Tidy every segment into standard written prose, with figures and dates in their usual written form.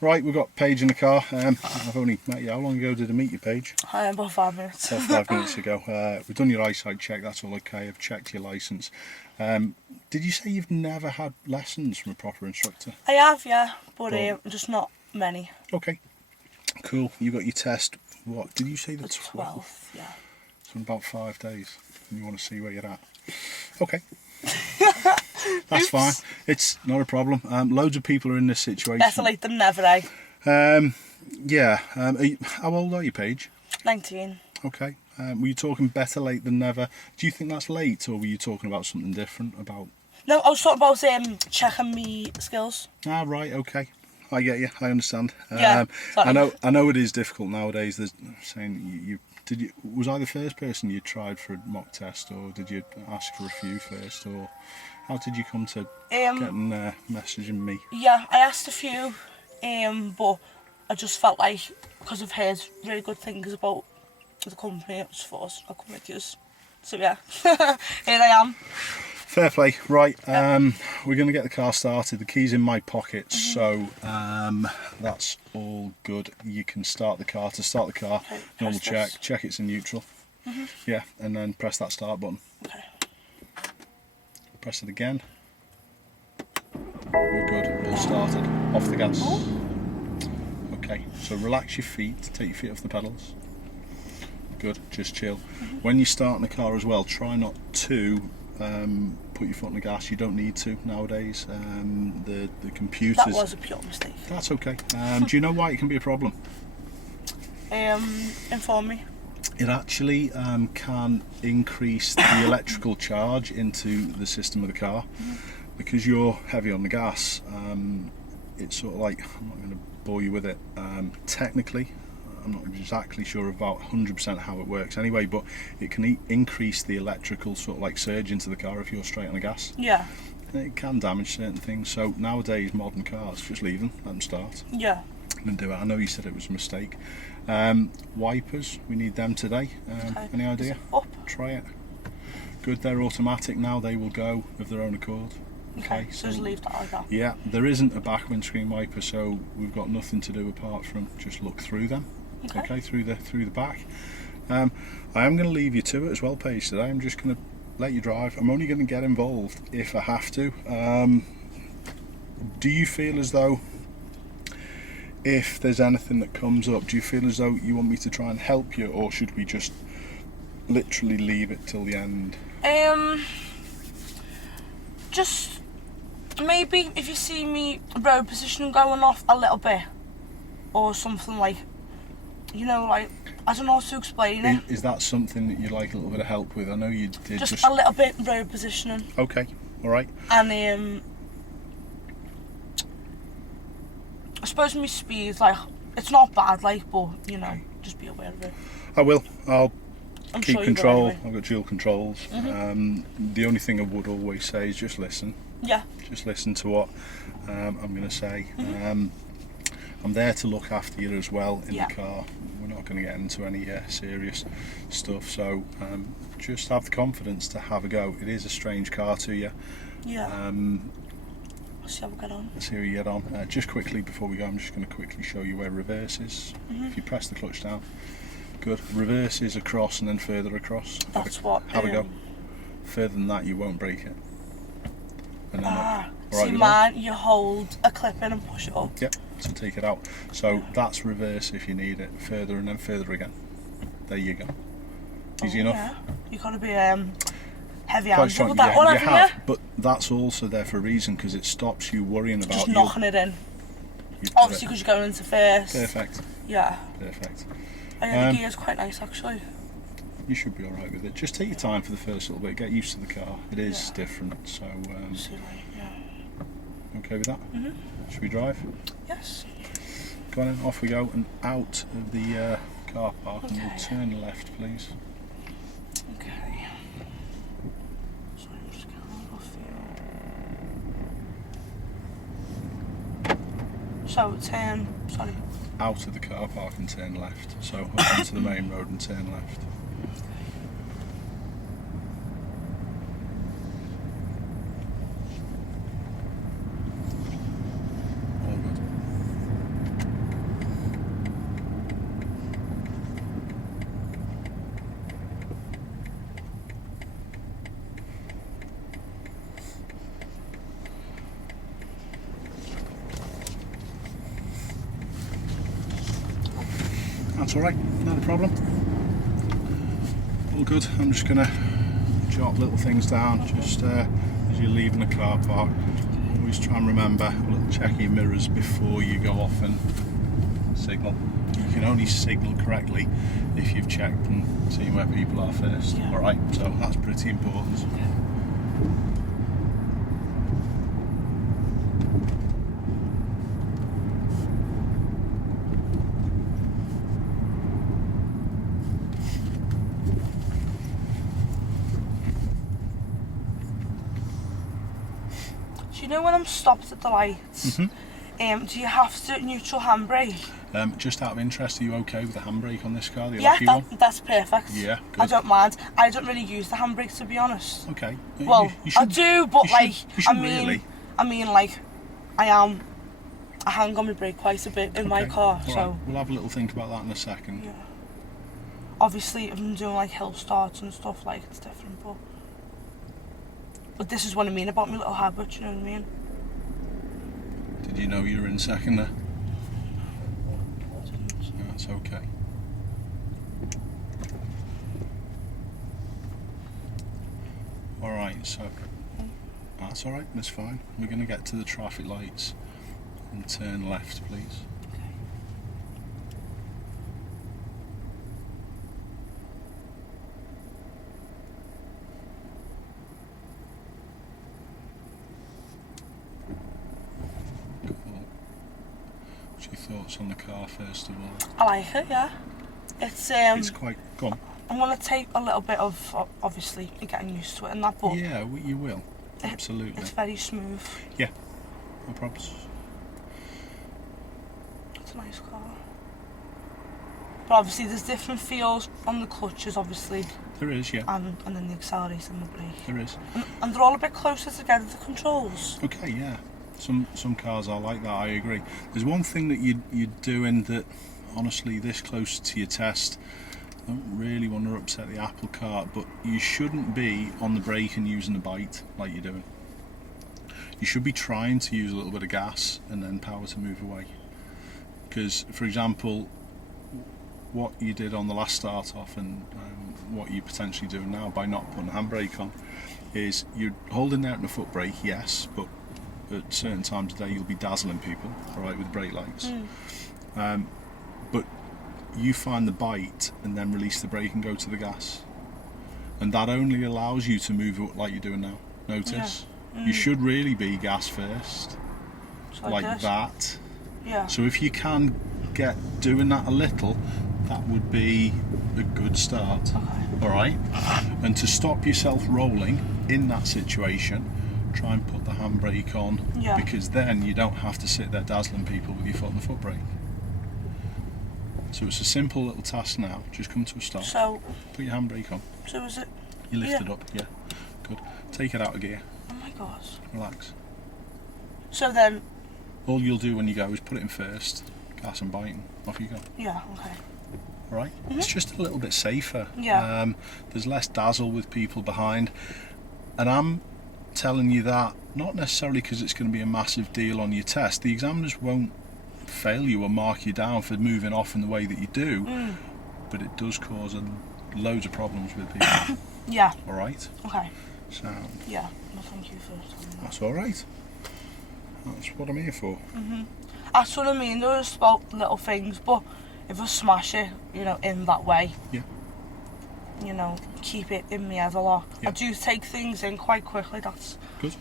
Right, we've got Paige in the car. I've only met you. How long ago did I meet you, Paige? About 5 minutes. About 5 minutes ago. We've done your eyesight check, that's all okay. I've checked your licence. Did you say you've never had lessons from a proper instructor? I have, yeah, but just not many. Okay, cool. You got your test, what, did you say the 12th, yeah. So in about 5 days, and you want to see where you're at. Okay. That's fine. It's not a problem. Loads of people are in this situation. Better late than never, eh? Yeah. How old are you, Paige? 19. Okay. Were you talking better late than never? Do you think that's late, or were you talking about something different? About? No, I was talking about checking me skills. Ah, right. Okay. I get you. I understand. Yeah. I know it is difficult nowadays. There's saying was I the first person you tried for a mock test, or did you ask for a few first, or how did you come to getting messaging me? Yeah, I asked a few, but I just felt like, because I've heard really good things about the company, I just thought I'd come with you. So yeah, here I am. Fair play. Right, we're going to get the car started. The key's in my pocket, so that's all good. You can start the car. To start the car, Okay, normal check it's in neutral. Yeah, and then press that start button. Okay. Press it again. We're good, all started. Off the gas. Okay, so relax your feet, take your feet off the pedals. Good, just chill. When you're starting the car as well, try not to put your foot on the gas. You don't need to nowadays. The computers. That was a pure mistake. That's okay. Do you know why it can be a problem? Inform me. It actually can increase the electrical charge into the system of the car. Because you're heavy on the gas. It's sort of like, I'm not going to bore you with it. Technically, I'm not exactly sure about 100% how it works anyway, but it can increase the electrical sort of like surge into the car if you're straight on the gas. Yeah. It can damage certain things, so nowadays modern cars, just leave them, let them start. Yeah. And do it. I know you said it was a mistake. Wipers, we need them today. Okay. Any idea? Up. Try it. Good, they're automatic now, they will go of their own accord. Okay, so just leave that like that. Yeah, there isn't a back windscreen wiper, so we've got nothing to do apart from just look through them. Okay, through the back. I am going to leave you to it as well, Paige, today. I'm just going to let you drive. I'm only going to get involved if I have to. Do you feel as though, if there's anything that comes up, do you feel as though you want me to try and help you, or should we just literally leave it till the end? Just maybe if you see me road position going off a little bit, or something like, you know, like, I don't know how to explain it. Is that something that you'd like a little bit of help with? I know you did just a little bit road positioning. Okay, all right. And I suppose my speed, like, it's not bad, like, but you know, just be aware of it. I will. I'll keep sure control. Anyway. I've got dual controls. The only thing I would always say is just listen. Yeah. Just listen to what I'm going to say. I'm there to look after you as well in the car. We're not going to get into any serious stuff, so just have the confidence to have a go. It is a strange car to you. Yeah. Let's see how we get on. Let's see how you get on. Just quickly before we go, I'm just going to quickly show you where reverse is. If you press the clutch down, good. Reverse is across and then further across. Have a go. Further than that, you won't break it. And then up. See mine, you hold a clip in and push it up. Yep, so take it out. So that's reverse if you need it. Further and then further again. There you go. Easy enough? Yeah. You've got to be heavy-handed with that one, haven't you? have, but that's also there for a reason, because it stops you worrying about... Just knocking it in. Obviously, because you're going into first. Perfect. Yeah. Perfect. The gear's quite nice, actually. You should be alright with it. Just take your time for the first little bit, get used to the car. It is different, so... Okay with that? Should we drive? Yes. Go on in, off we go, and out of the car park, and we'll turn left, please. Okay. Sorry, I'm just getting off here. So, sorry. Out of the car park and turn left. So, up onto the main road and turn left. All good. That's all right, not a problem. All good. I'm just gonna jot little things down just as you're leaving the car park. Always try and remember, check your mirrors before you go off and signal. You can only signal correctly if you've checked and seen where people are first. Yeah. All right, so that's pretty important. Do you know when I'm stopped at the lights? Do you have to neutral handbrake? Just out of interest, are you okay with the handbrake on this car, the Yeah, lucky one? that's perfect. Yeah, good. I don't mind. I don't really use the handbrake, to be honest. Okay. Well, you I do, but you shouldn't really. I mean, I hang on my brake quite a bit in my car, All so. right. We'll have a little think about that in a second. Yeah. Obviously, if I'm doing like hill starts and stuff, like it's different, but this is what I mean about my little habit. You know what I mean? Did you know you were in second there? I didn't. That's okay. All right, so that's all right. That's fine. We're going to get to the traffic lights and turn left, please. What's your thoughts on the car first of all? I like it. Yeah. It's quite. Go on. I'm gonna take a little bit of obviously getting used to it and that, but Yeah, you will. Absolutely. it's very smooth. Yeah. No problems. It's a nice car. But obviously there's different feels on the clutches, obviously, There is, yeah. and then the accelerator and the brake. There is. And they're all a bit closer together, the controls. Okay, yeah. Some cars are like that, I agree. There's one thing that you're doing that, honestly, this close to your test, I don't really want to upset the apple cart, but you shouldn't be on the brake and using the bite like you're doing. You should be trying to use a little bit of gas and then power to move away. Because, for example, what you did on the last start off and what you're potentially doing now by not putting a handbrake on is you're holding out in the foot brake, yes, but at certain times of day you'll be dazzling people, all right, with brake lights. But you find the bite and then release the brake and go to the gas, and that only allows you to move it like you're doing now. Notice you should really be gas first, Just like this. that. Yeah. So if you can get doing that a little, that would be a good start. Okay. All right. And to stop yourself rolling in that situation, try and put the handbrake on, Yeah. because then you don't have to sit there dazzling people with your foot on the foot brake. So it's a simple little task now. Just come to a stop. So Put your handbrake on. is it? You lift Yeah. it up. Yeah. Good. Take it out of gear. Oh my god. Relax. So then, All you'll do when you go is put it in first, gas and biting. Off you go. yeah, okay. All right. It's just a little bit safer. Yeah. There's less dazzle with people behind, and I'm telling you that not necessarily because it's going to be a massive deal on your test. The examiners won't fail you or mark you down for moving off in the way that you do, but it does cause loads of problems with people. Yeah. All right. Okay. So Yeah. Well, thank you for telling me that. that's all right. That's what I'm here for. That's what I mean. There's about little things, but if I smash it, in that way, Yeah. Keep it in my head a lot. Yeah. I do take things in quite quickly. That's, Good.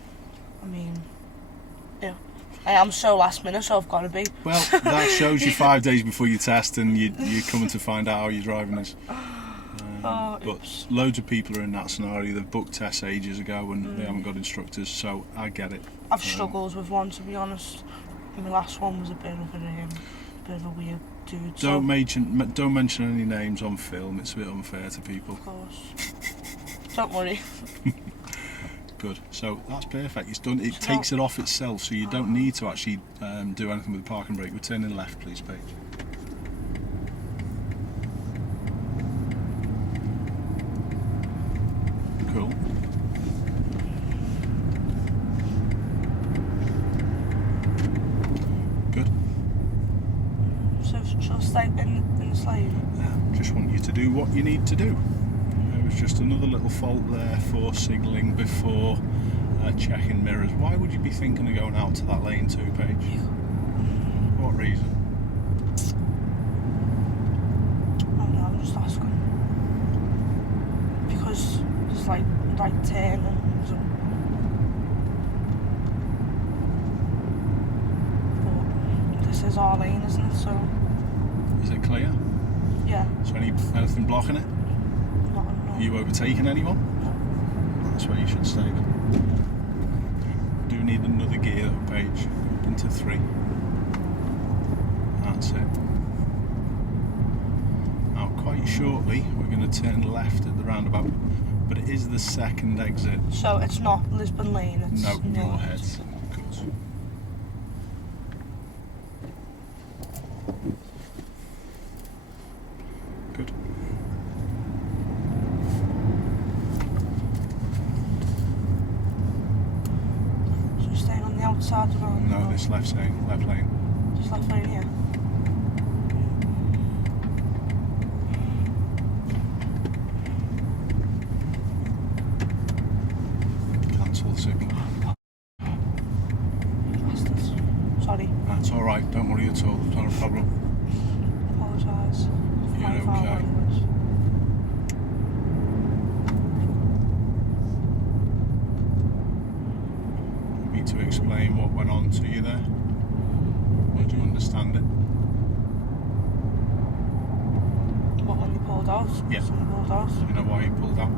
I mean, yeah. I am so last minute, so I've got to be. Well, that shows you 5 days before your test, and you're coming to find out how your driving is. But Oops. loads of people are in that scenario. They've booked tests ages ago and they haven't got instructors, so I get it. I've struggled with one, to be honest. My last one was a bit of a weird dude. Don't mention any names on film. It's a bit unfair to people. Of course. Don't worry. Good. So that's perfect. It's done. It So- takes it off itself, so you don't need to actually do anything with the parking brake. We're turning left, please, Paige. Cool. Good. So shall I stay in the slave? just want you to do what you need to do. There was just another little fault there for signalling before checking mirrors. Why would you be thinking of going out to that lane too, Paige? What reason? I don't know, I'm just asking. Because there's like right turnings and... But this is our lane, isn't it? So... Is it clear? Yeah. Is there anything blocking it? No. Are you overtaking anyone? No. That's where you should stay then. Do need another gear though, Paige. Up into 3. That's it. Now quite shortly we're going to turn left at the roundabout, but it is the second exit. So it's not Lisbon Lane, it's... No, Moorhead. Good. Good. So you're staying on the outside of the road? No, this left lane. Just left lane here? Cancel the signal. Bastards. Sorry. That's alright, don't worry at all, it's not a problem. Apologise. for You're my foul okay. language. Me to explain what went on to you there? Or do you understand it? What, when they pulled out? Yeah. Someone pulled out? Do you know why you pulled out?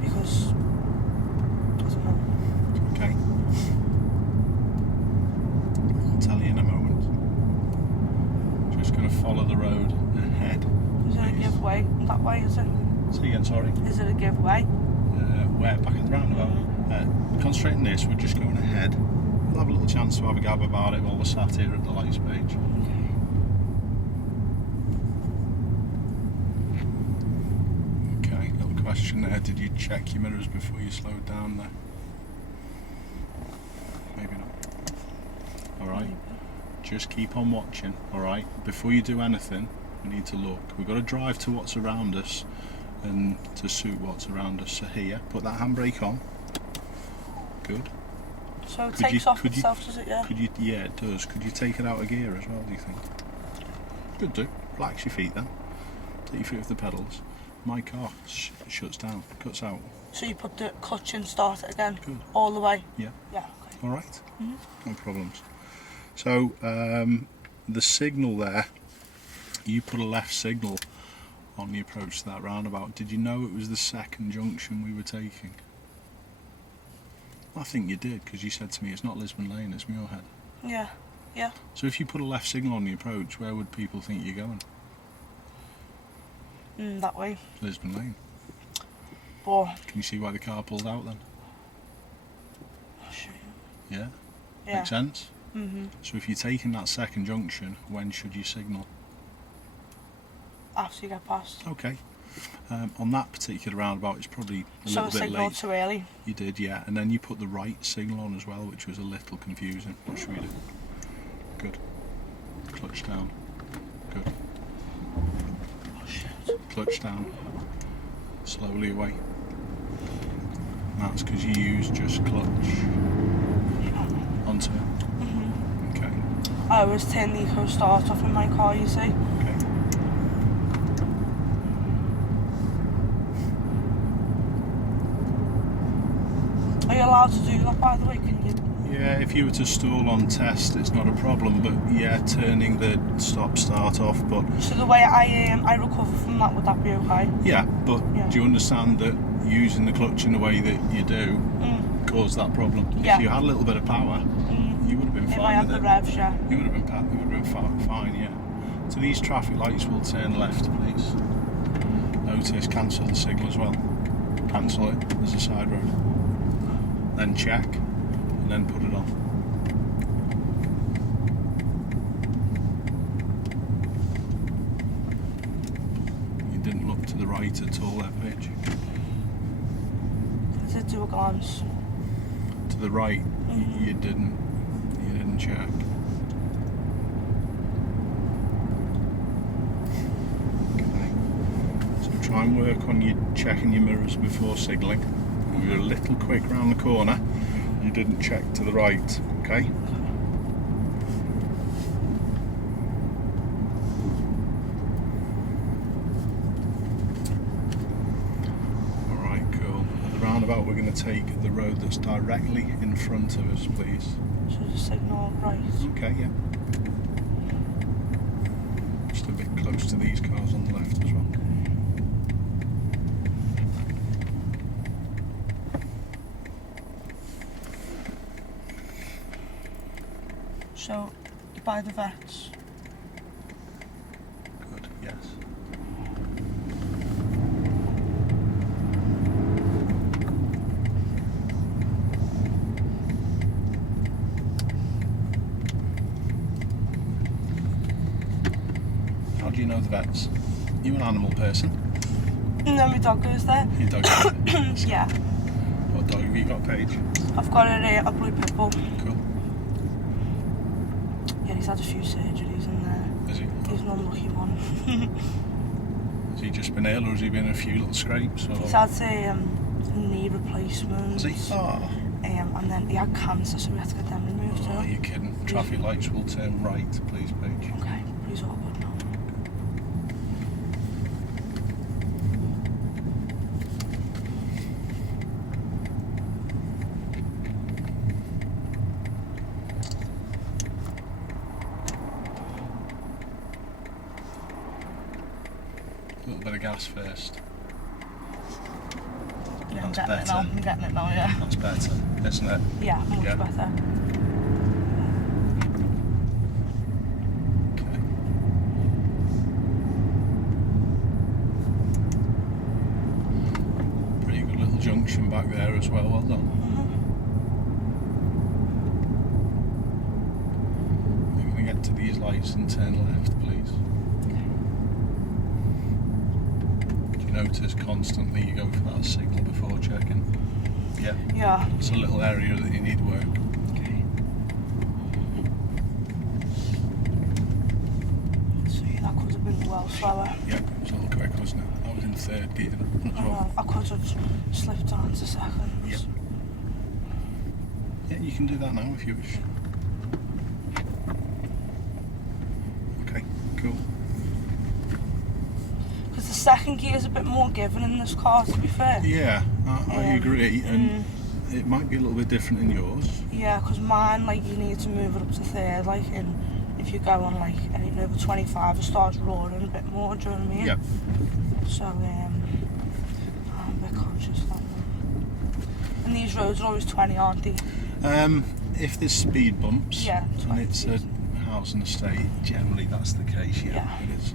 Because... I don't know. Okay. I'll tell you in a moment. Just going to follow the road ahead. Is it a giveaway that way, is it? Say again, sorry. Is it a giveaway? Where? Back at the roundabout? Concentrating this, we're just going ahead. We'll have a little chance to have a gab about it while we're sat here at the lights, Paige. Okay, little question there. Did you check your mirrors before you slowed down there? Maybe not. Alright. Just keep on watching, alright? Before you do anything, we need to look. We've got to drive to what's around us and to suit what's around us. So here, put that handbrake on. Good. So it takes off itself, does it, yeah? Yeah, it does. Could you take it out of gear as well, do you think? Could do. Relax your feet then. Take your feet off the pedals. My car shuts down, cuts out. So you put the clutch in, start it again? Good. All the way? Yeah. Yeah, okay. Alright. Mm-hmm. No problems. So, the signal there, you put a left signal on the approach to that roundabout. Did you know it was the second junction we were taking? I think you did, because you said to me it's not Lisbon Lane, it's Muirhead. Yeah, yeah. So if you put a left signal on the approach, where would people think you're going? That way. Lisbon Lane. But... Can you see why the car pulled out then? I'll show you. Yeah? Yeah. Makes sense? Mm-hmm. So if you're taking that second junction, when should you signal? After you get past. Okay. On that particular roundabout, it's probably a little bit signalled late. too early. You did, yeah. And then you put the right signal on as well, which was a little confusing. What should we do? Good. Clutch down. Good. Oh shit. Clutch down. Slowly away. And that's because you use just clutch onto it. Mm-hmm. Okay. I always turn the eco start off in my car, you see. Okay. Are you allowed to do that, by the way? Can you? Yeah, if you were to stall on test, it's not a problem. But yeah, turning the stop-start off. But So the way I recover from that, would that be okay? yeah, but Yeah. do you understand that using the clutch in the way that you do caused that problem? Yeah. If you had a little bit of power, you would have been If I fine had with the it. revs, yeah. You would have been fine, yeah. So these traffic lights will turn left, please. Notice, cancel the signal as well. Cancel it, there's a side road. Then check, and then put it on. You didn't look to the right at all there, Paige. I did do a glance. To the right, you didn't check. try and work on you checking your mirrors before signalling. You were a little quick round the corner. You didn't check to the right, okay? Alright, cool. At the roundabout we're going to take the road that's directly in front of us, please. So just signal right. Okay, yeah. Just a bit close to these cars on the left as well. So, by the vets. Good, yes. How do you know the vets? You an animal person? No, my dog goes there. Your dog goes there? Yeah. What dog have you got, Paige? I've got a blue pit bull. Cool. Yeah, he's had a few surgeries in there. Is he? He's an unlucky one. Has he just been ill or has he been a few little scrapes? Or? He's had a knee replacement. Has he? Oh. And then he had cancer, so we had to get them removed Oh, too. you're kidding. Traffic lights will turn right, please, Paige. Okay, he's all good now. A little bit of gas first. Yeah, I'm That's getting it better. now. I'm getting it now, yeah. That's better, isn't it? Yeah, much Yeah. better. Okay. Pretty good little junction back there as well. Well done. We're going to get to these lights and turn left, please. Do you notice constantly you go for that signal before checking? Yeah. Yeah. It's a little area that you need work. Okay. So yeah, that could have been well slower. Yeah, it was a little quick, wasn't it? That was in third gear as well. I could have slipped on to seconds. Yep. Yeah, you can do that now if you wish. Okay, cool. Because the second gear is a bit more given in this car, to be fair. Yeah, I agree, and it might be a little bit different in yours. Yeah, because mine, like, you need to move it up to third, like, and if you go on, like, anything over 25, it starts roaring a bit more, do you know what I mean? Yeah. So, I'm a bit conscious of that one. And these roads are always 20, aren't they? If there's speed bumps, Yeah, and 20. it's a housing estate, generally that's the case, yeah. Yeah. It is.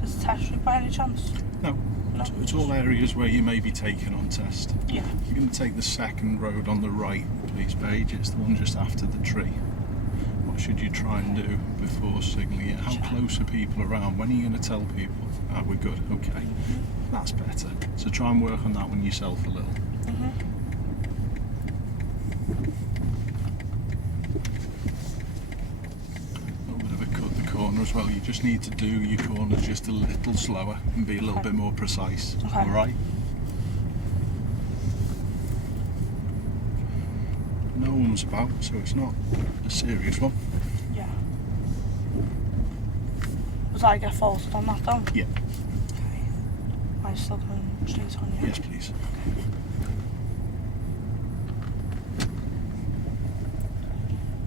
Does it test you by any chance? No, No. it's all areas where you may be taken on test. Yeah. You're going to take the second road on the right, please, Paige. It's the one just after the tree. What should you try and do before signalling it? How close are people around? When are you going to tell people? Ah, we're good, okay. That's better. So try and work on that one yourself a little. A little bit of a cut the corner as well. You just need to do your corners just a little slower and be a little bit more precise. Okay. Alright? No one's about, so it's not a serious one. Yeah. Was I get faulted on that though? Yeah. Okay. Am I still coming straight on you? Yes, please.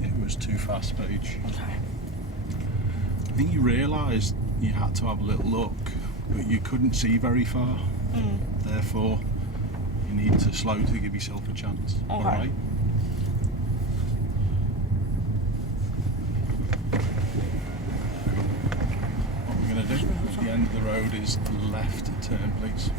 It was too fast, Paige. Okay. I think you realised you had to have a little look, but you couldn't see very far. Therefore, you need to slow to give yourself a chance. Okay. Alright? What we're going to do at the end of the road is left turn, please.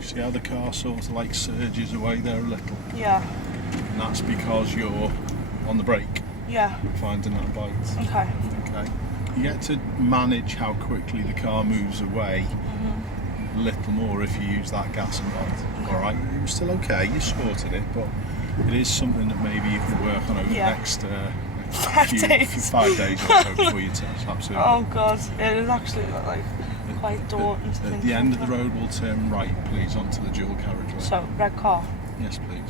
See how the car sort of like surges away there a little? Yeah. And that's because you're on the brake. Yeah. finding that bite. Okay. Okay. You get to manage how quickly the car moves away a little more if you use that gas and bite. All right. It was still okay. You sorted it, but it is something that maybe you can work on over the next 5 days or so before you test. Absolutely. Oh God, it is actually like quite daunting to think. At the end of the road, we'll turn right, please, onto the dual carriageway. So, red car. Yes, please.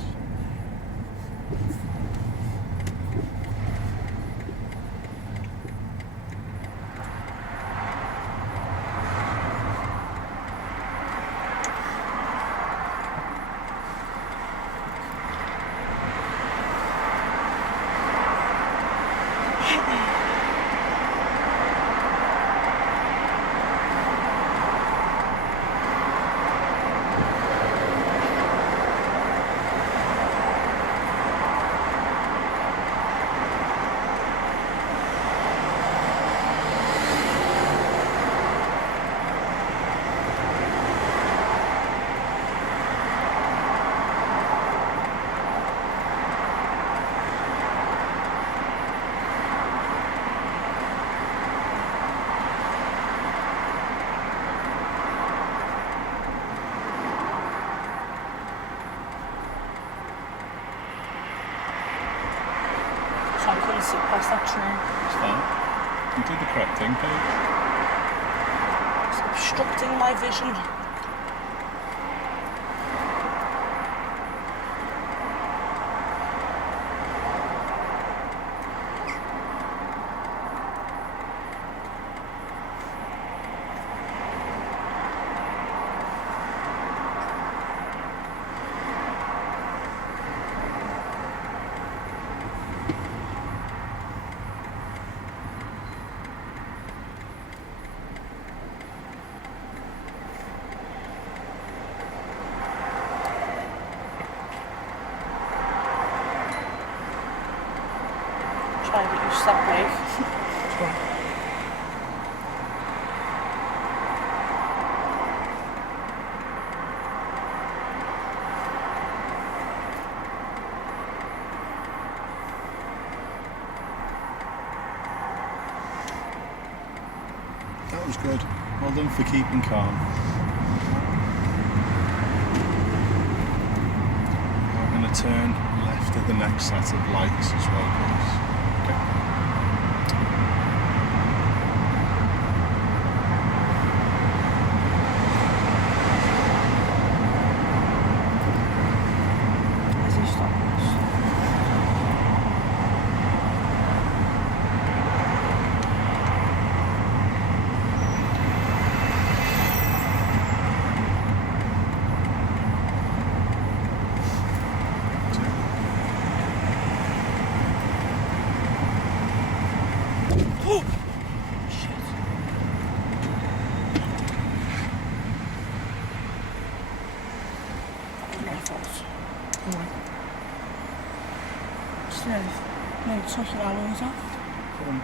So I couldn't sit past that train. It's fine. You did the correct thing, Paige. It's obstructing my vision. Try and get used to that brake. That was good. Well done for keeping calm. I'm going to turn left at the next set of lights as well, please. Okay. As he stops. Oh! Shit. That was my fault. Just nearly took your alloys off. Come on.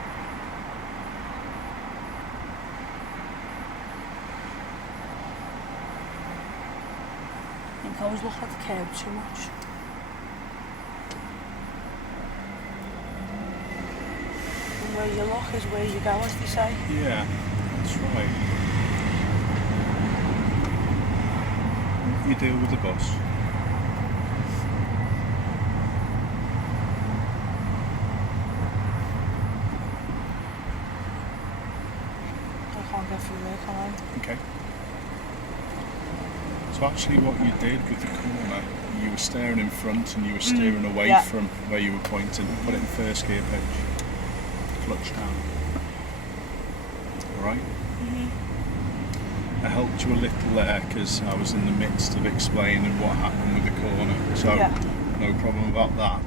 I think I always look at the curb too much. And where you look is where you go, as they say. Yeah, that's right. You deal with the bus. I can't get through there, can I? Okay. So actually what you did with the corner, you were staring in front and you were steering away from where you were pointing. Put it in first gear, Paige. Clutch down. Alright? I helped you a little there because I was in the midst of explaining what happened with the corner. So no problem about that.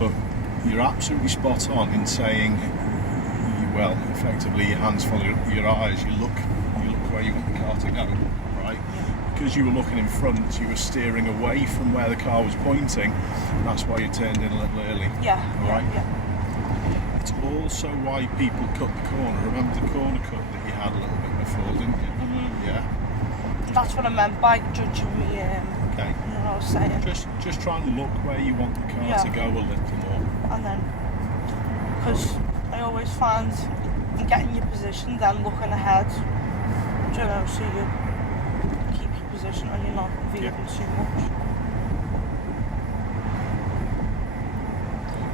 But you're absolutely spot on in saying, well, effectively your hands follow your eyes. You look where you want the car to go, right? Because you were looking in front, you were steering away from where the car was pointing. And that's why you turned in a little early. Yeah. All right. Yeah. It's also why people cut the corner. Remember the corner cut that you had a little bit before, didn't you? Yeah. That's what I meant by judging me. Okay. You know what I was saying. Just try and look where you want the car to go a little more. And then because I always find in getting your position, then looking ahead, do you know, so you keep your position and you're not veering too much.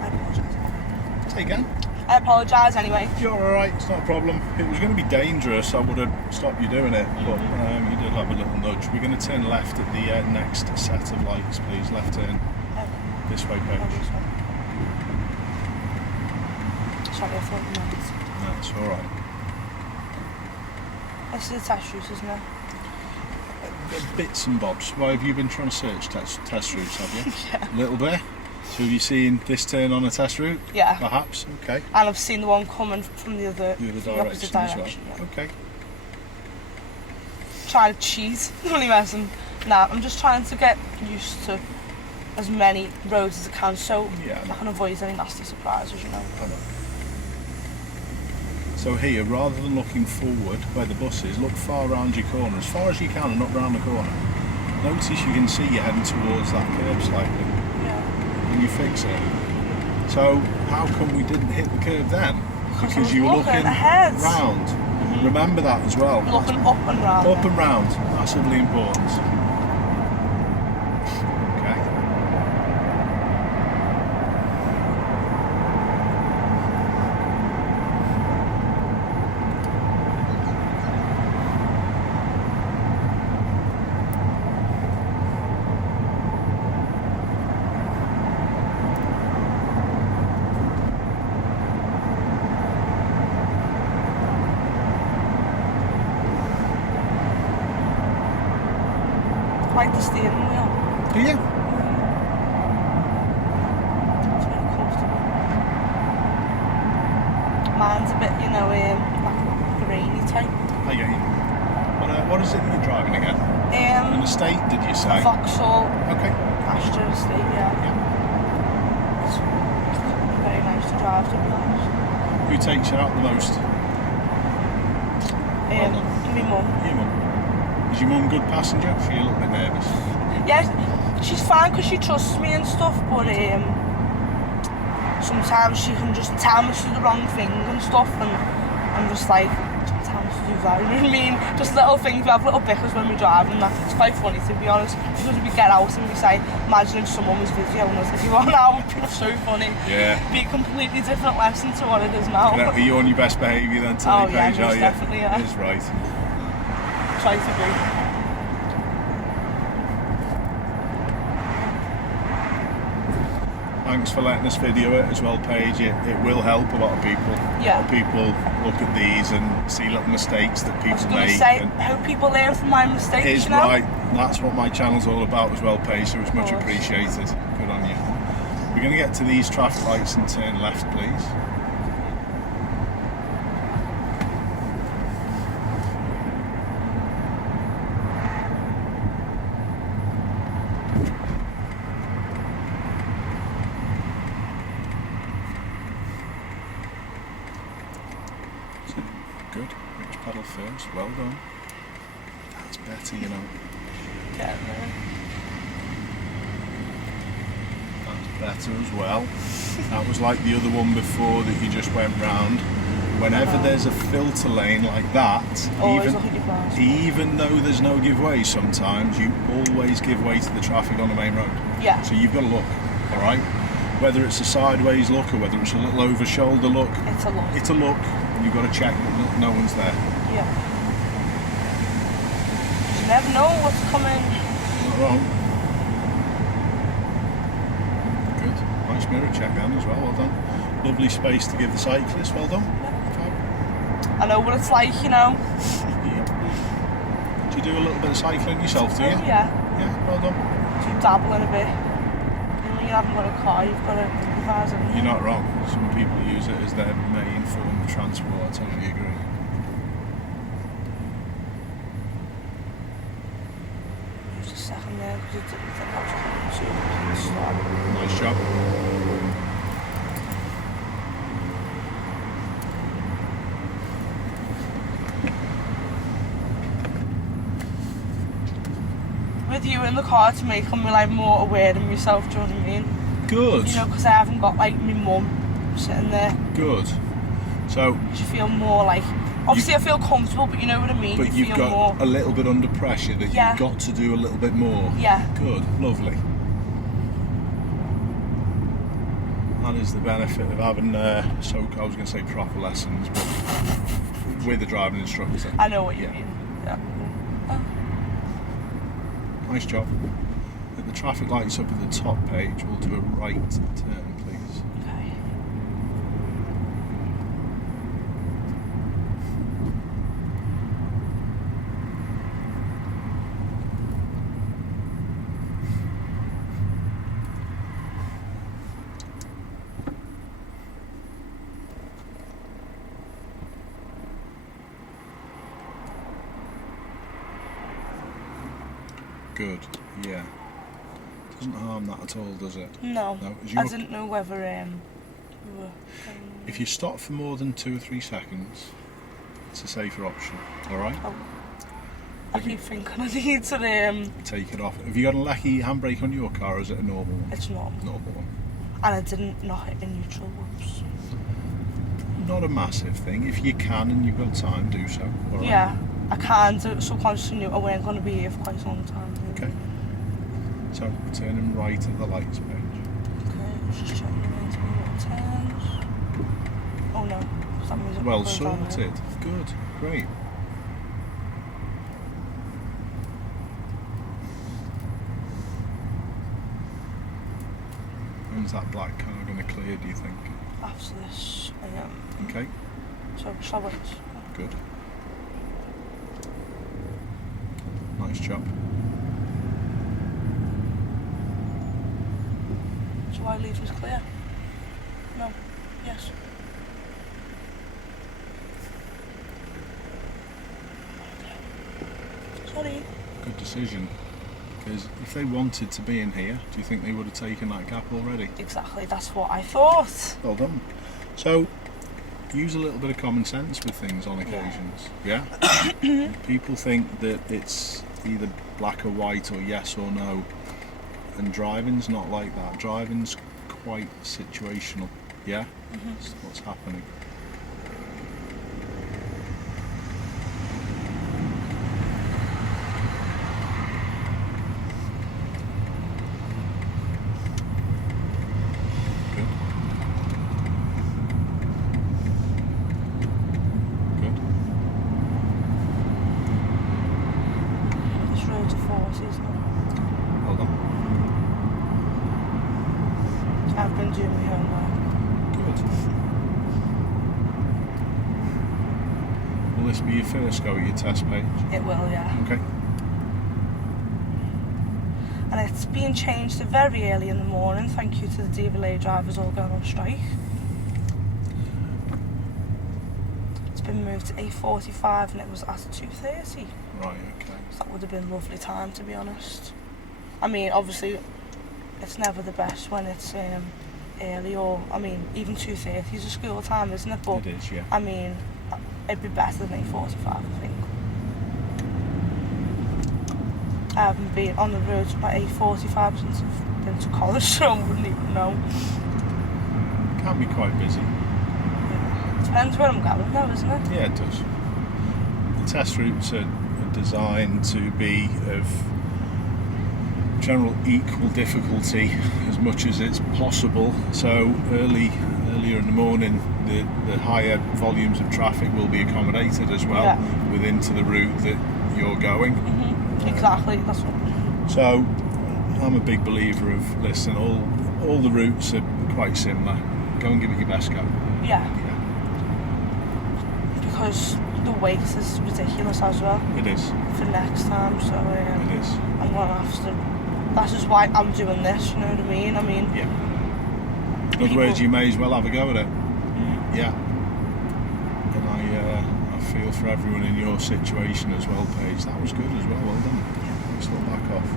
I apologise. Say again? I apologise anyway. You're alright, it's not a problem. If it was going to be dangerous, I would have stopped you doing it, but you did have a little nudge. We're going to turn left at the next set of lights, please. Left turn. This way, Paige. Sorry, I thought you meant. That's alright. This is the test route, isn't it? Bits and bobs. Why have you been trying to search test routes, have you? Yeah. A little bit? So have you seen this turn on a test route? Yeah. Perhaps? Okay. And I've seen the one coming from the opposite direction. as well? Yeah. Okay. Trying to cheat. Only messing. Nah, I'm just trying to get used to as many roads as I can, so I can avoid any nasty surprises, you know. I know. So here, rather than looking forward where the bus is, look far around your corner, as far as you can and not round the corner. Notice you can see you're heading towards that curb slightly. Yeah. And you fix it. So how come we didn't hit the curb then? Because you were looking ahead. round. Remember that as well. Looking up and round. Up and round, massively important. Like the steering wheel. Do you? It's very comfortable. Mine's a bit, you know, like grainy type. I get you. What is it that you're driving again? An estate, did you say? Vauxhall. Okay. Pasture estate, yeah. It's very nice to drive, to be honest. Who takes you out the most? My mum. Your mum. Is your mum a good passenger? Is she a little bit nervous? Yeah, she's fine because she trusts me and stuff, but sometimes she can just tell me to do the wrong thing and stuff, and I'm just like, tell me to do that, you know what I mean? Just little things, we have little bickers when we drive, and it's quite funny, to be honest, because we get out and we say, imagine if someone was videoing us, if you are now, it's so funny. Yeah. Be a completely different lesson to what it is now. Are you on your best behaviour then today, Oh yeah, Paige? most definitely, yeah. It is right. Try to be. Thanks for letting us video it as well, Paige. It will help a lot of people. Yeah. A lot of people look at these and see little mistakes that people I was going make. to say, I hope people learn from my mistakes, Is you know? right. That's what my channel's all about as well, Paige, so it's much appreciated. Good on you. We're going to get to these traffic lights and turn left, please. Good. Which pedal first? Well done. That's better, you know. Yeah, That's better as well. That was like the other one before that you just went round. Whenever there's a filter lane like that, always look at your bars. even though there's no giveaway sometimes, you always give way to the traffic on the main road. Yeah. So you've got to look, alright? Whether it's a sideways look or whether it's a little over shoulder look. It's a look. It's a look, and you've got to check that no one's there. Yeah. You never know what's coming. Not wrong. Good. Nice mirror check then as well, well done. Lovely space to give the cyclist, well done. I know what it's like, you know. Yeah. Do you do a little bit of cycling yourself, do you? Yeah. Yeah, well done. Do you dabble in a bit? And when you haven't got a car, you've got to improvise, haven't you? You're not wrong. Some people use it as their main form of transport, I totally agree. Just a second there, because it didn't think I was coming to stop. Nice job. With you in the car to make me like more aware of myself, do you know what I mean? Good. You know, because I haven't got like my mum sitting there. Good. So You feel more like, obviously I feel comfortable, but you know what I mean? but you you've feel got more, a little bit under pressure that Yeah. you've got to do a little bit more. yeah, Good, lovely. That is the benefit of having, I was going to say proper lessons, but with a driving instructor. I know what you Yeah. mean. Yeah. Nice job. At the traffic lights up at the top, Paige, we'll do a right turn, please. Okay. Good, yeah. Doesn't harm that at all, does it? No, No, as I you're- didn't know whether we were. If you stop for more than 2 or 3 seconds, it's a safer option, alright? Oh. I keep thinking I need to Take it off. Have you got a lecky handbrake on your car, or is it a normal one? It's normal, Normal one. and I didn't not hit in neutral. Whoops. Not a massive thing. If you can and you've got time, do so. All right? Yeah, I kind of subconsciously knew I weren't going to be here for quite a long time. Okay. So, turning right at the lights, Paige. Okay, just checking into what turns. Oh no, that means it Well goes down there. sorted. Good. Great. When's that black car going to clear, do you think? After this, Okay. so shall I wait? Good. Nice job. So I leave this clear? No. Yes. Sorry. Good decision. Because if they wanted to be in here, do you think they would have taken that gap already? Exactly, that's what I thought. Well done. So, use a little bit of common sense with things on occasions. Yeah? People think that it's either black or white or yes or no. And driving's not like that. Driving's quite situational. Yeah? That's what's happening. Good. Good. This road's a 40, isn't it? Well done. I've been doing my homework. Good. Will this be your first go at your test, Paige? It will, yeah. Okay. And it's being changed to very early in the morning, thank you to the DVLA drivers all going on strike. It's been moved to 8:45 and it was at 2:30. Right, okay. So that would have been a lovely time, to be honest. I mean, obviously, it's never the best when it's early, or, I mean, even 2:30 is a school time, isn't it? But, It is, yeah. I mean, it'd be better than 8:45, I think. I haven't been on the road by 8:45 since I've been to college, so I wouldn't even know. Can be quite busy. Depends where I'm going though, isn't it? Yeah, it does. The test routes are designed to be of general equal difficulty as much as it's possible. So earlier in the morning, the higher volumes of traffic will be accommodated as well within to the route that you're going. Exactly, that's what. So I'm a big believer of, listen, all the routes are quite similar. Go and give it your best go. Yeah, Yeah, because the wait is ridiculous as well it is. for next time, so It is. I'm gonna have to. That's just why I'm doing this, you know what I mean? I mean, Yeah. In other words, you may as well have a go at it. Yeah. And I feel for everyone in your situation as well, Paige. That was good as well. Well done. Let's not back off.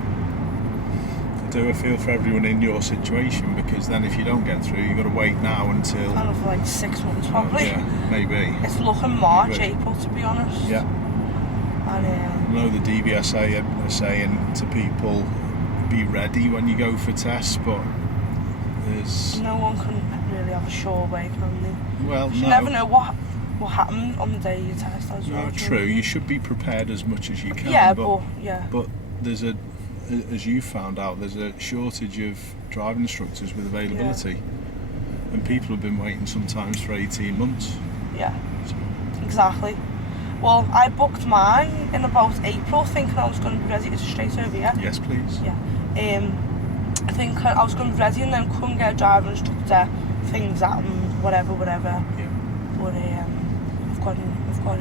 I do. I feel for everyone in your situation, because then if you don't get through, you've got to wait now until. kind of for like 6 months probably. Yeah, maybe. It's looking March, Maybe. April, to be honest. Yeah. And I know the DVSA are saying to people, be ready when you go for tests, but there's no one can really really have a sure way, can they? Well, You no. never know what happened on the day you test as well. No, true. You should be prepared as much as you can. Yeah, but yeah. But there's a, as you found out, there's a shortage of driving instructors with availability, and people have been waiting sometimes for 18 months. Yeah. So. Exactly. Well, I booked mine in about April, thinking I was going to be ready. It's straight over here. Yes, please. Yeah. I think I was going to be ready and then couldn't get a driver instructor. Things happened, whatever. Yeah. But I've got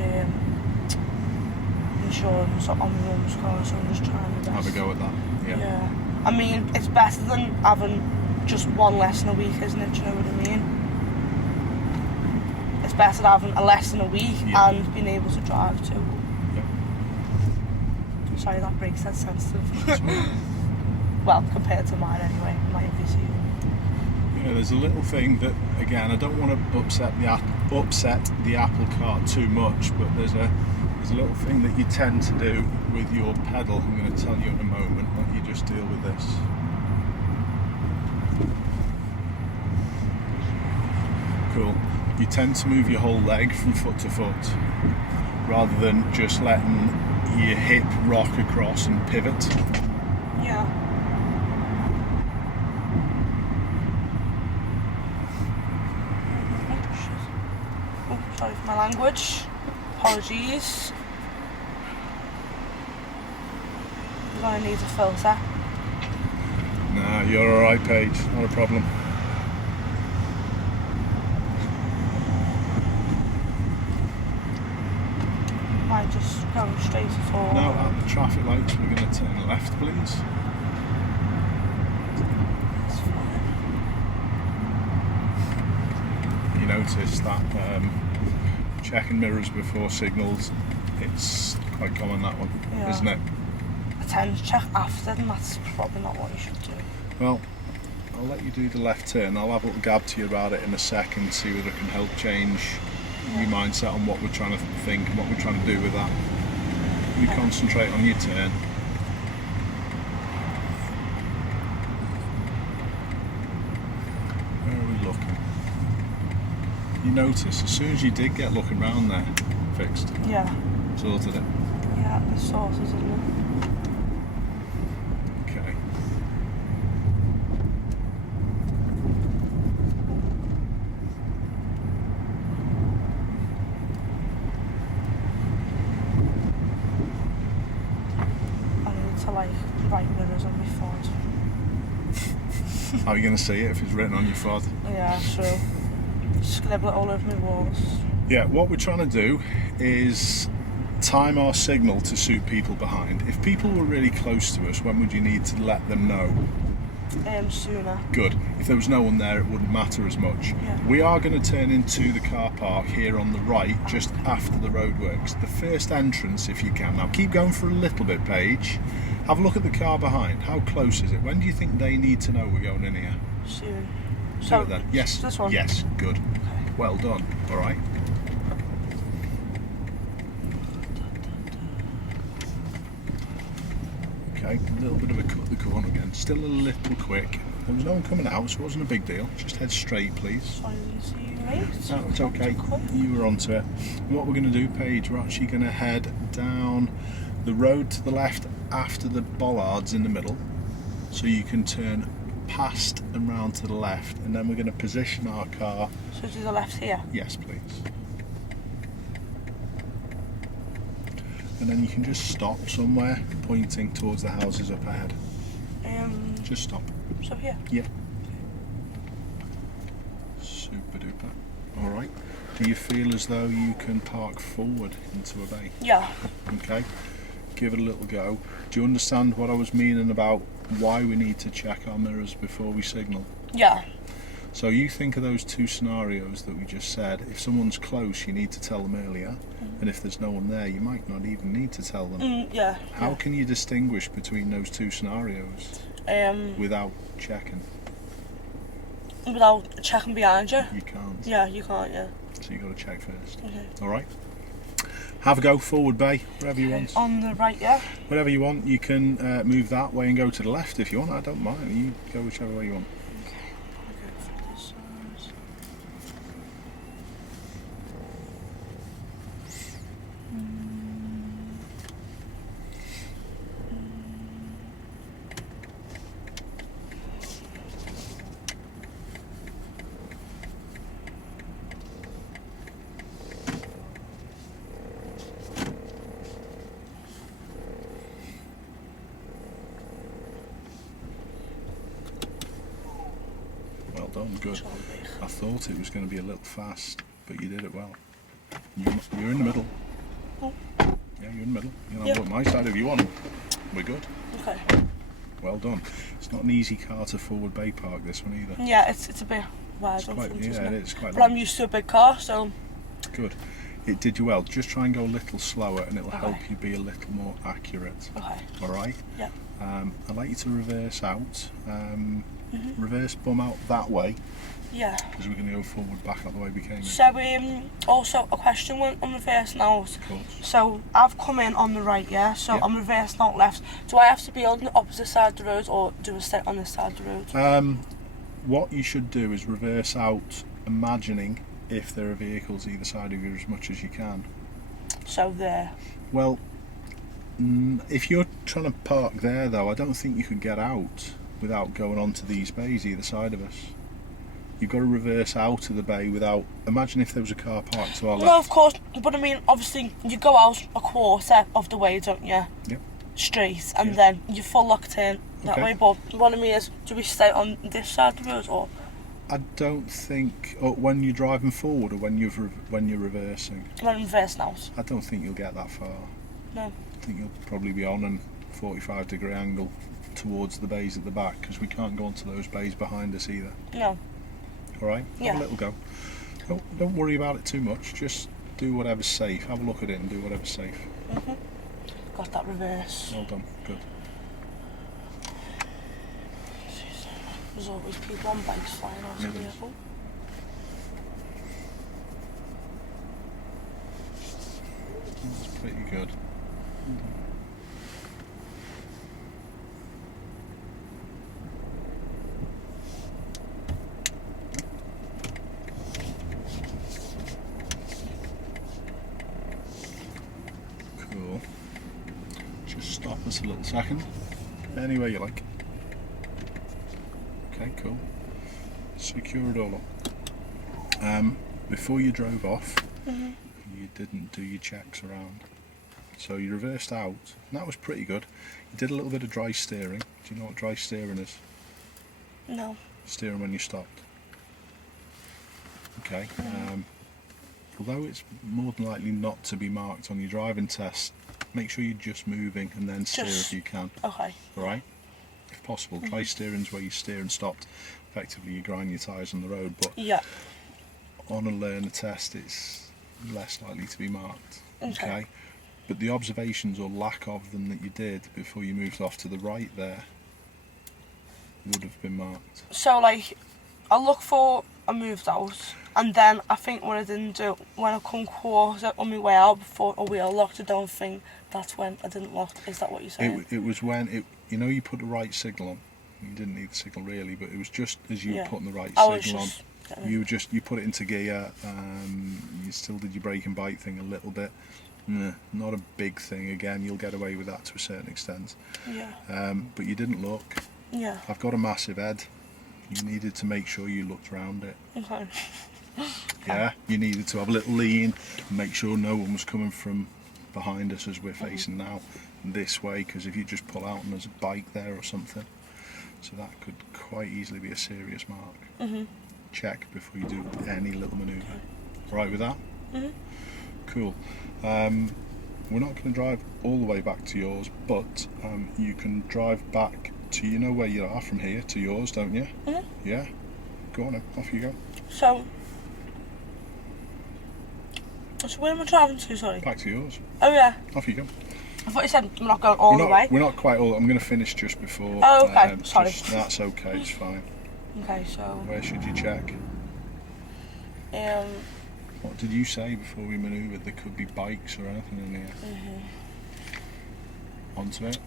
insurance on my mum's car, so I'm just trying my best. Have a go at that. Yeah. I mean, it's better than having just one lesson a week, isn't it? Do you know what I mean? It's better having a lesson a week and being able to drive too. Yeah. Sorry, that breaks that sensitive. That's right. Well, compared to mine anyway, my MVC. Yeah, there's a little thing that, again, I don't want to upset the apple cart too much, but there's a little thing that you tend to do with your pedal. I'm going to tell you in a moment. Let you just deal with this. Cool. You tend to move your whole leg from foot to foot, rather than just letting your hip rock across and pivot. Yeah. Oh, sorry for my language. Apologies. You're going to need a filter. Nah, you're alright, Paige. Not a problem. Might just go straight forward. Now at the traffic lights, we're going to turn left, please. It's fine. You notice that checking mirrors before signals, it's quite common, that one, isn't it? I tend to check after, and that's probably not what you should do. Well, I'll let you do the left turn. I'll have a gab to you about it in a second, see whether it can help change your mindset on what we're trying to think and what we're trying to do with that. You concentrate on your turn. Where are we looking? You notice as soon as you did get looking round there, fixed, Yeah. sorted it. Yeah, the sauce is in there. Okay. I need to like write mirrors on my phone. How are you going to see it if it's written on your foot? Yeah, true. Scribble it all over my walls. Yeah, what we're trying to do is time our signal to suit people behind. If people were really close to us, when would you need to let them know? Sooner. Good. If there was no one there, it wouldn't matter as much. Yeah. We are going to turn into the car park here on the right, just after the roadworks. The first entrance, if you can. Now keep going for a little bit, Paige. Have a look at the car behind. How close is it? When do you think they need to know we're going in here? Soon. Do So it then. Yes. this one? Yes. Good. Okay. Well done. All right. Okay, a little bit of a cut the corner again. Still a little quick. There was no one coming out, so it wasn't a big deal. Just head straight, please. Sorry, I didn't see you late. No, it's okay. You were onto it. And what we're going to do, Paige, we're actually going to head down the road to the left after the bollards in the middle, so you can turn past and round to the left, and then we're going to position our car. So to the left here? Yes, please. And then you can just stop somewhere, pointing towards the houses up ahead. Just stop. So here? Yep. Super duper. Alright. Do you feel as though you can park forward into a bay? Yeah. Okay. Give it a little go. Do you understand what I was meaning about why we need to check our mirrors before we signal? Yeah. So you think of those two scenarios that we just said. If someone's close, you need to tell them earlier. And if there's no one there, you might not even need to tell them. Yeah. How can you distinguish between those two scenarios without checking? Without checking behind you? You can't. Yeah, you can't, yeah. So you've got to check first. Okay. Alright. Have a go forward, bay, wherever you want. On the right, yeah? Whatever you want. You can move that way and go to the left if you want. I don't mind. You go whichever way you want. Okay, I'm gonna go for this side. good. I thought it was going to be a little fast, but you did it well. You're in the middle. Oh. Yeah, you're in the middle. You know, look, my side if you want. We're good. Okay. Well done. It's not an easy car to forward bay park, this one either. Yeah, it's a bit wide It's on quite, front, yeah, isn't it it? is quite But long. I'm used to a big car, so... Good. It did you well. Just try and go a little slower and it'll Okay. help you be a little more accurate. Okay. Alright? Yeah. I'd like you to reverse out. Reverse bum out that way, Yeah. because we're going to go forward back out the way we came in. So, also a question when I'm reversing out. Of course. So, I've come in on the right, yeah? So, Yeah. I'm reversing out left. Do I have to be on the opposite side of the road, or do I stay on this side of the road? What you should do is reverse out, imagining if there are vehicles either side of you as much as you can. So, there. Well, if you're trying to park there though, I don't think you could get out without going onto these bays either side of us. You've got to reverse out of the bay without... Imagine if there was a car parked to our left. No, of course, but I mean, obviously, you go out a quarter of the way, don't you? Yep. Straight, and Yeah. then you full locked in that Okay. way. But what I mean is, do we stay on this side of the road, or? I don't think... when you're driving forward or when you're reversing, When I'm reversing out? I don't think you'll get that far. No. I think you'll probably be on a 45-degree angle towards the bays at the back, because we can't go onto those bays behind us either. No. Alright? Yeah. Have a little go. Don't worry about it too much, just do whatever's safe. Have a look at it and do whatever's safe. Got that reverse. Well done, good. There's always people on bikes flying out of the vehicle. That's pretty good. Cool. Just stop us a little second. Anywhere you like. Okay, cool. Secure it all up. Before you drove off, you didn't do your checks around. So you reversed out, and that was pretty good. You did a little bit of dry steering. Do you know what dry steering is? No. Steering when you stopped. Okay. Although it's more than likely not to be marked on your driving test, make sure you're just moving and then steer if you can. Okay. Alright? If possible, dry steering's where you steer and stopped. Effectively you grind your tyres on the road, but Yeah. on a learner test it's less likely to be marked. Okay. But the observations or lack of them that you did before you moved off to the right there would have been marked. So, like, I look for I moved out, and then I think what I didn't do, when I come quarter on my way out before a wheel locked, I don't think that's when I didn't lock. Is that what you're saying? It was when you know you put the right signal on. You didn't need the signal really, but it was just as you were putting the right signal on. You put it into gear. You still did your brake and bike thing a little bit. Not a big thing. Again, you'll get away with that to a certain extent. Yeah. But you didn't look. Yeah. I've got a massive head. You needed to make sure you looked round it. Okay. Yeah. You needed to have a little lean and make sure no one was coming from behind us as we're facing now this way, because if you just pull out and there's a bike there or something, so that could quite easily be a serious mark. Check before you do any little manoeuvre. Right with that? Cool. We're not going to drive all the way back to yours, but you can drive back to, you know where you are from here to yours, don't you? Yeah. Go on then, off you go. So where am I driving to, sorry? Back to yours. Oh yeah. Off you go. I thought you said we're not going all the way. We're not quite all. I'm going to finish just before. Oh, okay. Sorry. That's okay, it's fine. Okay, so... Where should you check? What did you say before we manoeuvred? There could be bikes or anything in here. Onto it?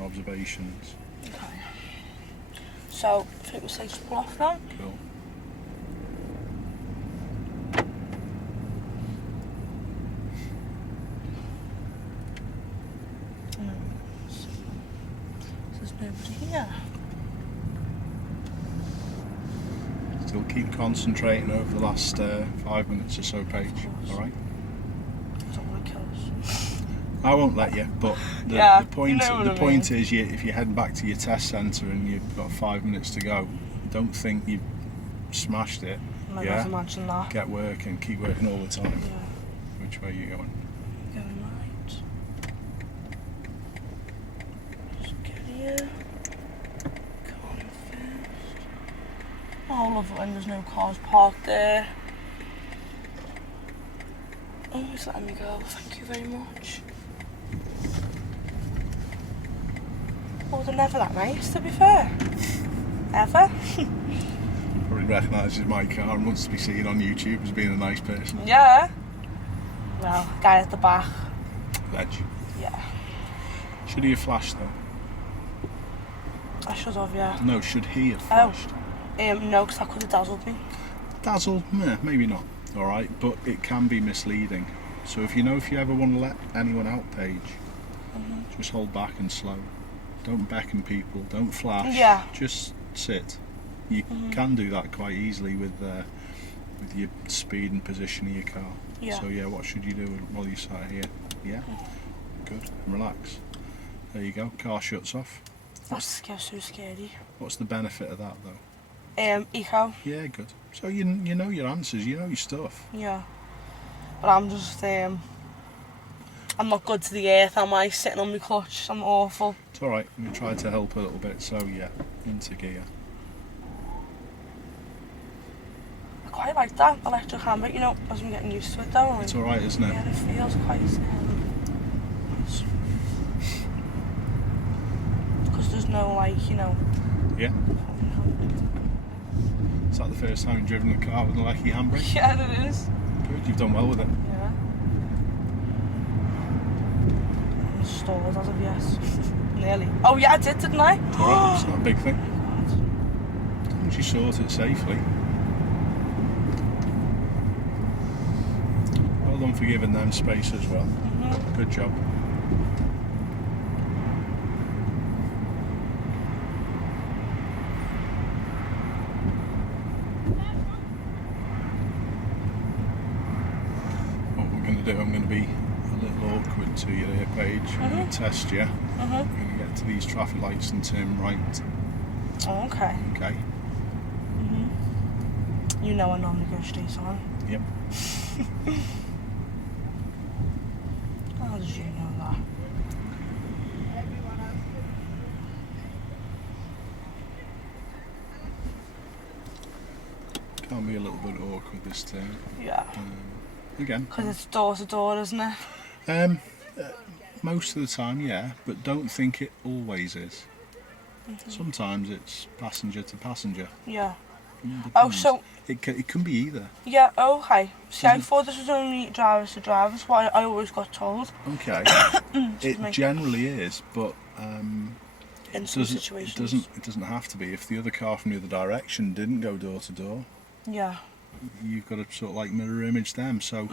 Observations. Okay. So, I think we're safe to pull off now. Cool. There's nobody here. Still keep concentrating over the last 5 minutes or so, Paige. Alright? I don't want to kill us. I won't let you, but the point is, if you're heading back to your test centre and you've got 5 minutes to go, don't think you've smashed it, I yeah, can't imagine that. get working, keep working all the time. Yeah. Which way are you going? Going right. Just get here. Come on first. Oh, I love it when there's no cars parked there. Oh, he's letting me go. Thank you very much. Oh, they're never that nice, to be fair. Ever. Probably recognises my car and wants to be seen on YouTube as being a nice person. Yeah. Well, guy at the back. Ledge. Yeah. Should he have flashed though? I should have, yeah. No, should he have Oh. flashed? No, because that could have dazzled me. Dazzled? Meh, maybe not. Alright, but it can be misleading. So if you ever want to let anyone out, Paige, just hold back and slow. Don't beckon people, don't flash. Yeah. Just sit. You can do that quite easily with your speed and position of your car. Yeah. So yeah, what should you do while you sat here? Yeah? Good. And relax. There you go, car shuts off. That's so scary. What's the benefit of that though? Eco. Yeah, good. So you know your answers, you know your stuff. Yeah. But I'm just, I'm not good to the earth, am I? Sitting on my clutch, I'm awful. It's alright, we tried to help a little bit, so yeah, into gear. I quite like that electric handbrake, as I'm getting used to it though. It's alright, isn't it? Yeah, it feels quite, because there's no, Yeah. Is that the first time you've driven a car with a lecky handbrake? Yeah, it is. Good, you've done well with it. Yeah. I'm stalled as of yet. Nearly. Oh yeah, I did, didn't I? It's alright, it's not a big thing. As long as you sort it safely. Well done for giving them space as well. Good job. I'm going to be a little awkward to you there, Paige. I'm going to test you. I'm going to get to these traffic lights and turn right. Oh, okay. Okay. You know I normally go straight on. Yep. How did you know that? Can be a little bit awkward this turn. Yeah. Again. Because it's door to door, isn't it? Most of the time, yeah, but don't think it always is. Sometimes it's passenger to passenger. Yeah. Depends. Oh, so... It can be either. Yeah, okay. See, I thought this was only drivers to drivers, what I always got told. Okay. It generally is, but In some situations. it doesn't have to be. If the other car from the other direction didn't go door to door, Yeah. you've got to sort of mirror image them. So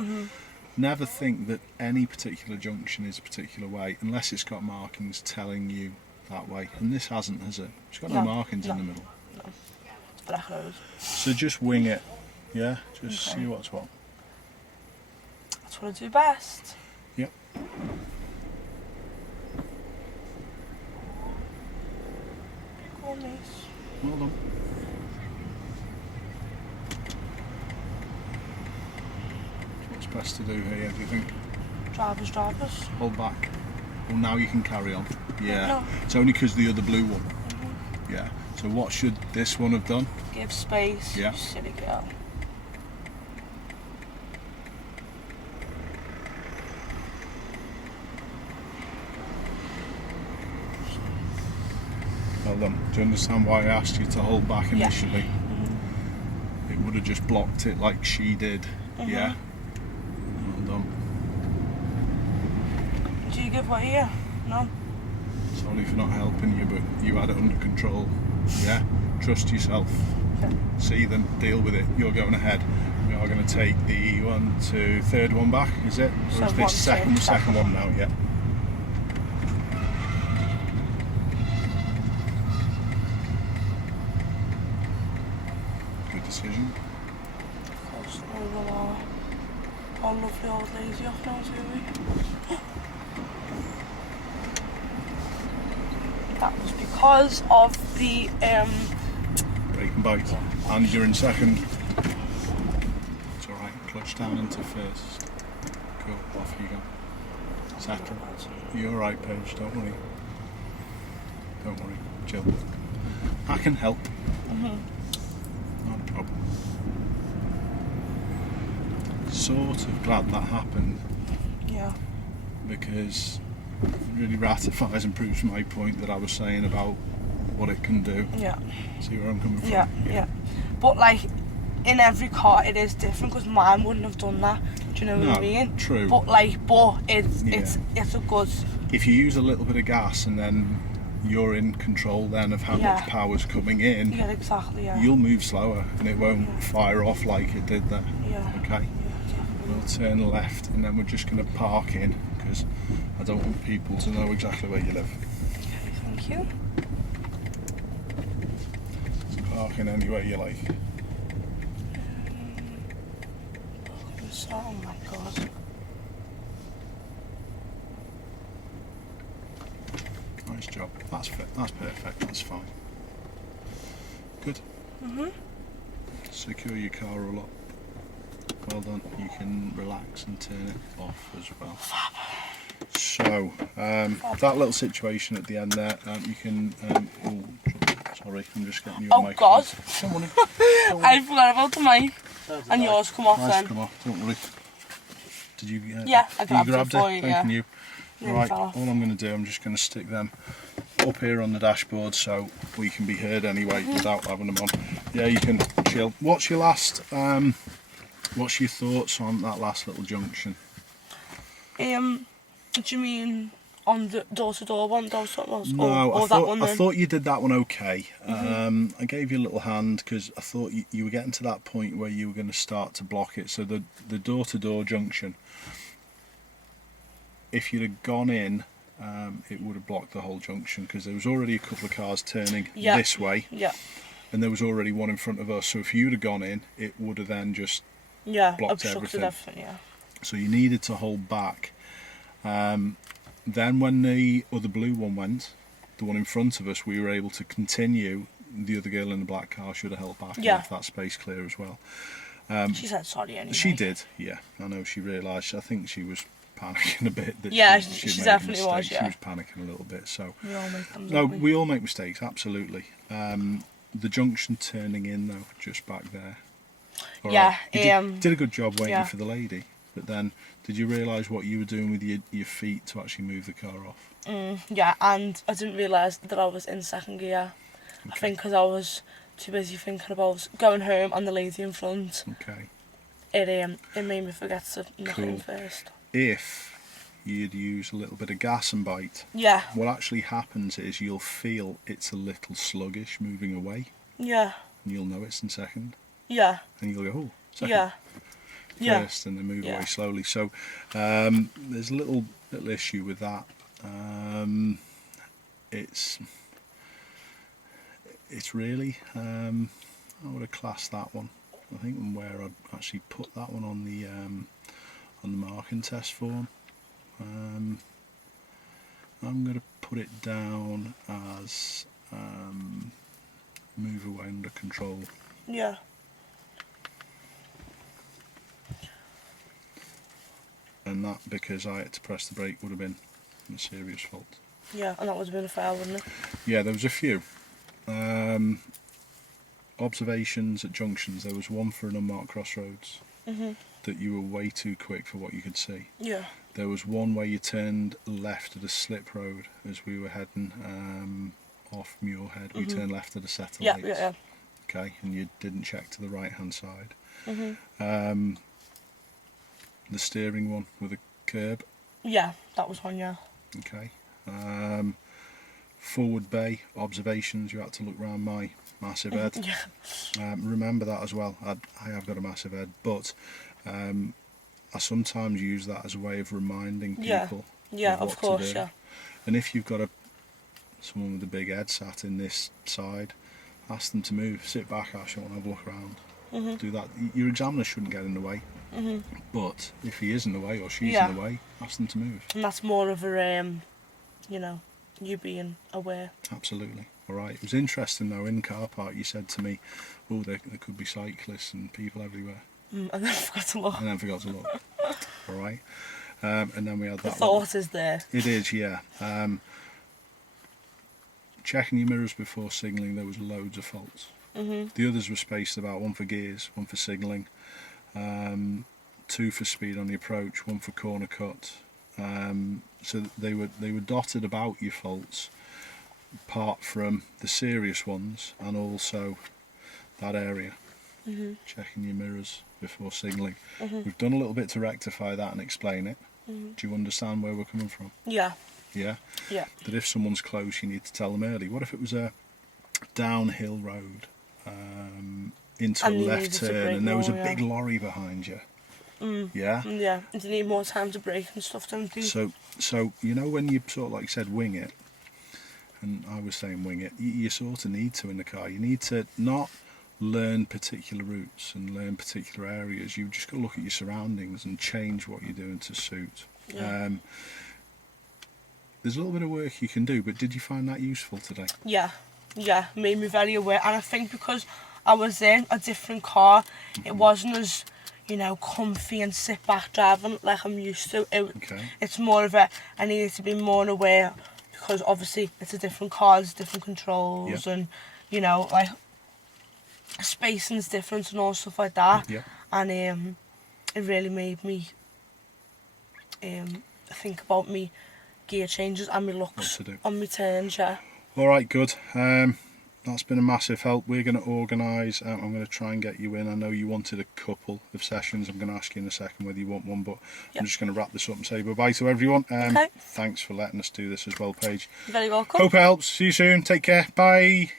never think that any particular junction is a particular way unless it's got markings telling you that way. And this hasn't, has it? It's got no markings in the middle. No. It's black road. So just wing it. Yeah? Just see what's what. That's what I do best. Yep. Go on, miss. Well done. What's best to do here, do you think? Drivers. Hold back. Well, now you can carry on. Yeah. No. It's only because the other blue one. Yeah. So what should this one have done? Give space. Yeah. You silly girl. Well done. Do you understand why I asked you to hold back initially? Yeah. It would have just blocked it like she did. Yeah. Well done. Do you give way here? No. Sorry for not helping you, but you had it under control. Yeah. Trust yourself. Okay. See them, deal with it. You're going ahead. We are going to take the third one back, is it? Or is this second one now? Yeah. Good decision. Of course, our lovely old lady off now, do we? That was because of the brake and bite, and you're in second. It's alright, clutch down into first. Cool, off you go. Settle. You're alright, Paige, don't worry. Don't worry, chill. I can help. Not a problem. Sort of glad that happened. Yeah. Because it really ratifies and proves my point that I was saying about what it can do. Yeah. See where I'm coming from? Yeah. But like, in every car it is different, because mine wouldn't have done that. Do you know what I mean? True. But it's a good. If you use a little bit of gas and then you're in control then of how much power's coming in. Yeah, exactly. Yeah. You'll move slower and it won't fire off like it did there. Yeah. Okay. Yeah, We'll turn left and then we're just going to park in, because I don't want people to know exactly where you live. Okay, thank you. So park in anywhere you like. Oh my god. Nice job. That's fit. That's perfect. That's fine. Good. Secure your car all up. Well done. You can relax and turn it off as well. So that little situation at the end there, you can. Oh, sorry, I'm just getting your mic. God! Don't worry. I forgot about the mic. And yours come off then. Come off. Don't worry. Did you? Yeah, I grabbed grabbed it for you. Thank you. Yeah, Right. All I'm going to do, I'm just going to stick them up here on the dashboard so we can be heard anyway without having them on. Yeah, you can chill. What's your last? What's your thoughts on that last little junction? Do you mean on the door-to-door one? Those ones? No, or I that one I then? thought you did that one okay. I gave you a little hand because I thought you were getting to that point where you were going to start to block it. So the door-to-door junction, if you'd have gone in, it would have blocked the whole junction, because there was already a couple of cars turning this way. Yeah. And there was already one in front of us. So if you'd have gone in, it would have then just blocked everything. Yeah. So you needed to hold back. Then when the other blue one went, the one in front of us, we were able to continue. The other girl in the black car should have held back and left that space clear as well. She said sorry anyway. She did, yeah. I know she realised. I think she was panicking a bit. That she definitely was. Yeah. She was panicking a little bit. So we all make them. no, we all make mistakes. Absolutely. The junction turning in though, just back there. All right. You did a good job waiting for the lady. But then, did you realise what you were doing with your feet to actually move the car off? Yeah, and I didn't realise that I was in second gear. Okay. I think because I was too busy thinking about going home and the lady in front. Okay. It made me forget to knock in first. If you'd use a little bit of gas and bite, what actually happens is you'll feel it's a little sluggish moving away. Yeah. And you'll know it's in second. Yeah. And you'll go, oh, second. Yeah. First, and then move away slowly. So there's a little issue with that. It's really I would have classed that one. I think where I actually put that one on the marking test form. I'm going to put it down as move away under control. Yeah. And that, because I had to press the brake, would have been a serious fault. Yeah, and that would have been a foul, wouldn't it? Yeah, there was a few. Observations at junctions. There was one for an unmarked crossroads that you were way too quick for what you could see. Yeah. There was one where you turned left at a slip road as we were heading off Muirhead. We turned left at a set of lights. Yeah. Okay, and you didn't check to the right hand side. The steering one with a curb. Yeah, that was one, yeah. Okay. Forward bay, observations, you had to look round my massive head. Remember that as well. I have got a massive head, but I sometimes use that as a way of reminding people of course, to do. And if you've got someone with a big head sat in this side, ask them to move. Sit back, actually, and have a look around. Do that. Your examiner shouldn't get in the way. But if he is in the way or she's in the way, ask them to move. And that's more of a, you being aware. Absolutely. All right. It was interesting though. In the car park, you said to me, "Oh, there could be cyclists and people everywhere." And then I forgot to look. And then forgot to look. All right. And then we had The that. thought is there. It is, yeah. Checking your mirrors before signalling, there was loads of faults. The others were spaced about, one for gears, one for signalling, 2 for speed on the approach, 1 for corner cut. So they were dotted about your faults, apart from the serious ones, and also that area. Checking your mirrors before signalling. We've done a little bit to rectify that and explain it. Do you understand where we're coming from? Yeah. Yeah? Yeah. That if someone's close, you need to tell them early. What if it was a downhill road into And a you left needed to turn brake and there was a more, big lorry behind you? Yeah? Yeah. And you need more time to brake and stuff, don't you? So you know when you sort of like said wing it, and I was saying wing it, you sort of need to in the car. You need to not learn particular routes and learn particular areas. You've just got to look at your surroundings and change what you're doing to suit. Yeah. There's a little bit of work you can do, but did you find that useful today? Yeah. Made me very aware. And I think because I was in a different car, it wasn't as, comfy and sit back driving like I'm used to. It's more of I needed to be more aware, because obviously it's a different car, there's different controls, and like spacing's different and all stuff like that. And it really made me think about me gear changes and my looks on my turns. All right, good. That's been a massive help. We're going to organise. I'm going to try and get you in. I know you wanted a couple of sessions. I'm going to ask you in a second whether you want one, but I'm just going to wrap this up and say bye-bye to everyone. Okay. Thanks for letting us do this as well, Paige. You're very welcome. Hope it helps. See you soon. Take care. Bye.